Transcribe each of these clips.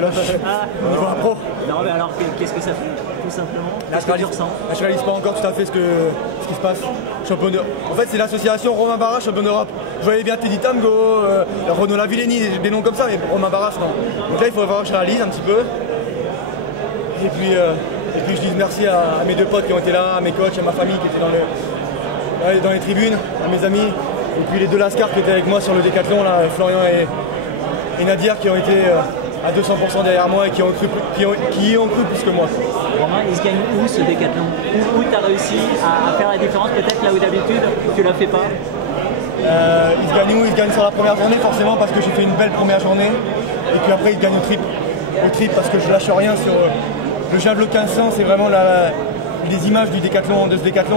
Au niveau pro. Non mais alors qu'est-ce que ça fait tout simplement? Là, je réalise pas encore tout à fait ce qui se passe. En fait c'est l'association Romain Barras champion d'Europe. Je voyais bien Teddy Tango, Renaud Lavillenie, des noms comme ça, mais Romain Barras non. Donc là il faudrait vraiment que je réalise un petit peu. Et puis je dis merci à mes deux potes qui ont été là, à mes coachs, à ma famille qui étaient dans les tribunes, à mes amis. Et puis les deux Lascar qui étaient avec moi sur le décathlon, là, Florian et Nadir qui ont été à 200% derrière moi et qui y ont cru plus que moi. Romain, il se gagne où ce décathlon? Où tu as réussi à faire la différence peut-être là où d'habitude tu la fais pas? Il se gagne où? Il se gagne sur la première journée forcément parce que j'ai fait une belle première journée. Et puis après il gagne au trip. Au trip parce que je lâche rien sur le javelot 1500, c'est vraiment des images de ce décathlon,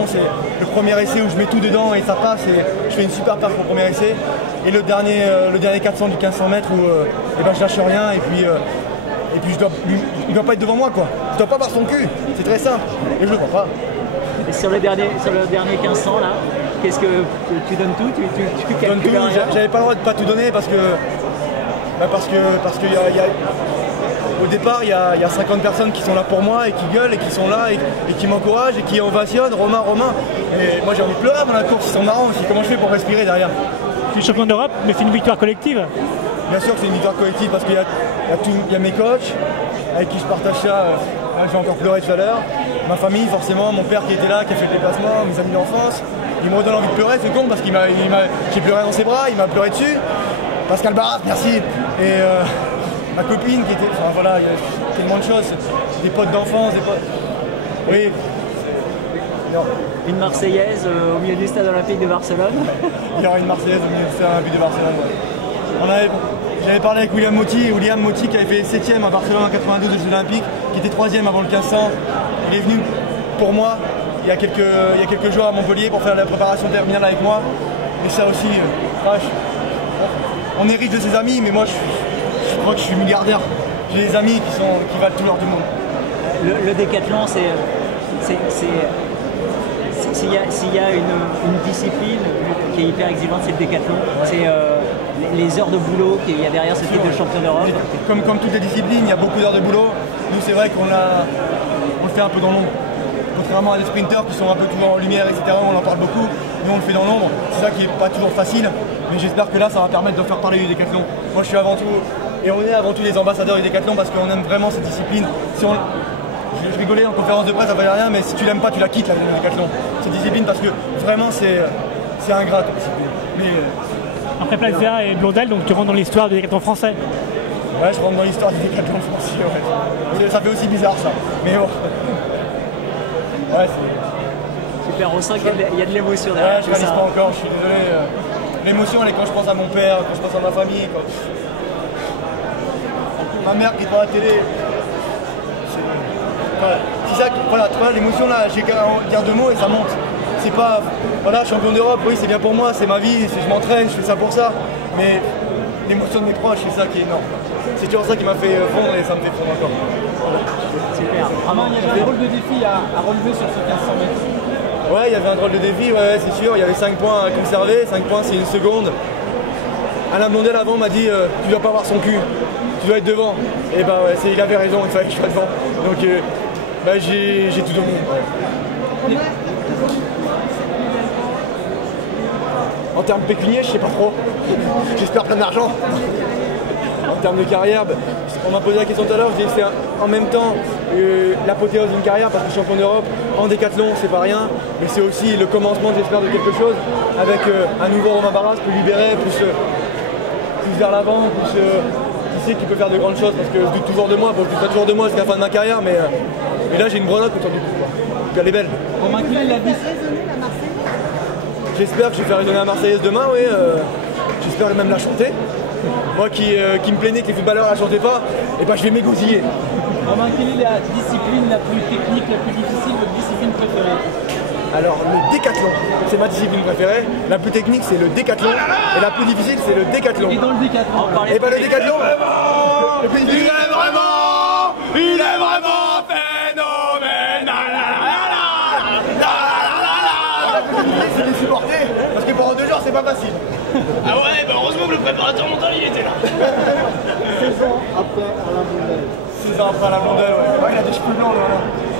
c'est le premier essai où je mets tout dedans et ça passe et je fais une super perf au premier essai. Et le dernier 400 du 1500 mètres où je lâche rien et puis il doit pas être devant moi quoi. Je dois pas voir son cul, c'est très simple et je le vois pas. Et sur le dernier 1500 là, qu'est-ce que tu donnes tout? Tu donnes tout. J'avais pas le droit de pas tout donner parce que au départ, il y a 50 personnes qui sont là pour moi et qui gueulent et qui sont là et qui m'encouragent et qui ovationnent. Romain. Et moi j'ai envie de pleurer dans la course, ils sont marrants aussi. Comment je fais pour respirer derrière? Tu es champion d'Europe, mais c'est une victoire collective. Bien sûr que c'est une victoire collective parce qu'il y a mes coachs avec qui je partage ça. J'ai encore pleuré tout à l'heure. Ma famille, forcément, mon père qui était là, qui a fait le déplacement, mes amis d'enfance. Il me redonne envie de pleurer, c'est con parce qu'il j'ai pleuré dans ses bras, il m'a pleuré dessus. Pascal Barras, merci. Et ma copine qui était. Enfin voilà, il y a tellement de choses. Des potes d'enfance, des potes. Oui. Non. Une Marseillaise au milieu du stade olympique de Barcelone. Il y aura une Marseillaise au milieu du stade olympique de Barcelone. J'avais parlé avec William Motti qui avait fait 7ème à Barcelone en 92 aux Jeux Olympiques, qui était 3ème avant le 1500. Il est venu pour moi il y a quelques jours à Montpellier pour faire la préparation terminale avec moi. Et ça aussi, on hérite de ses amis, mais moi je crois que je suis milliardaire. J'ai des amis qui valent tout l'or du monde. Le décathlon, s'il y a une discipline qui est hyper exigeante, c'est le décathlon. C'est les heures de boulot qu'il y a derrière ce titre de champion d'Europe. Comme toutes les disciplines, il y a beaucoup d'heures de boulot. Nous, c'est vrai qu'on le fait un peu dans l'ombre. Contrairement à des sprinters qui sont un peu toujours en lumière, etc., on en parle beaucoup. Nous, on le fait dans l'ombre. C'est ça qui n'est pas toujours facile. Mais j'espère que là, ça va permettre de faire parler du décathlon. Moi, je suis avant tout, et on est avant tout les ambassadeurs du décathlon parce qu'on aime vraiment cette discipline. Je rigolais en conférence de presse, ça ne valait rien, mais si tu l'aimes pas, tu la quittes, le décathlon. Cette discipline, parce que vraiment, c'est ingrat comme discipline. Mais, après Plaza et Blondel, donc tu rentres dans l'histoire du décathlon français. Ouais, je rentre dans l'histoire du décathlon français, ouais. Ça fait aussi bizarre, ça. Mais bon. Ouais, c'est... Super, on sent qu'il y a de l'émotion derrière. Ouais, je réalise pas encore, je suis désolé. L'émotion, elle est quand je pense à mon père, quand je pense à ma famille, quand... Ma mère qui est devant la télé. C'est ça, voilà, tu vois, l'émotion là, j'ai qu'à dire deux mots et ça monte. C'est pas, voilà, champion d'Europe, oui, c'est bien pour moi, c'est ma vie, je m'entraîne, je fais ça pour ça. Mais l'émotion de mes proches, c'est ça qui est énorme. C'est toujours ça qui m'a fait fondre et ça me fait fondre encore. Super. Il y avait un drôle de défi à relever sur ce 1500 mètres. Ouais, il y avait un drôle de défi, ouais, c'est sûr. Il y avait 5 points à conserver. 5 points, c'est une seconde. Alain Blondel avant m'a dit tu dois pas avoir son cul, tu dois être devant. Et bah ouais, il avait raison, il fallait que je sois devant. Donc j'ai tout donné. Ouais. En termes pécuniaires, je sais pas trop. J'espère plein d'argent. En termes de carrière, on m'a posé la question tout à l'heure, je dis que c'est en même temps l'apothéose d'une carrière parce que champion d'Europe en décathlon c'est pas rien, mais c'est aussi le commencement j'espère de quelque chose avec un nouveau Romain Barras plus libéré, plus vers l'avant, plus qui sait qu'il peut faire de grandes choses parce que je doute toujours de moi, bon je doute pas toujours de moi jusqu'à la fin de ma carrière, mais là j'ai une breloque autour du cou. Puis elle est belle. Romain Cullet, il a dit. J'espère que je vais faire résonner la Marseillaise demain, oui. J'espère même la chanter. Moi qui me plaignais que les footballeurs la chantaient pas, et ben je vais m'égosiller. Romain, quelle est la discipline la plus technique, la plus difficile, votre discipline préférée? Alors le décathlon, c'est ma discipline préférée. La plus technique c'est le décathlon, et la plus difficile c'est le décathlon. Et dans le décathlon? Et ben le décathlon, il est vraiment phénoménal. C'est les supporter, parce que pendant 2 jours c'est pas facile. Ah ouais, bah heureusement que le préparateur mental il était là. après Alain Blondel. 6 ans après Alain Blondel, ouais. Ouais, il a des cheveux blancs, là.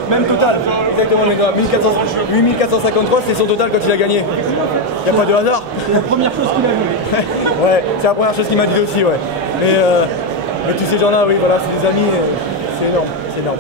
Même total, exactement les gars. 8453, c'est son total quand il a gagné. Il n'y a pas de hasard. C'est la première chose qu'il a vue. Ouais, c'est la première chose qu'il m'a dit aussi, ouais. Mais tous ces gens-là, oui, voilà, c'est des amis, c'est énorme, c'est énorme.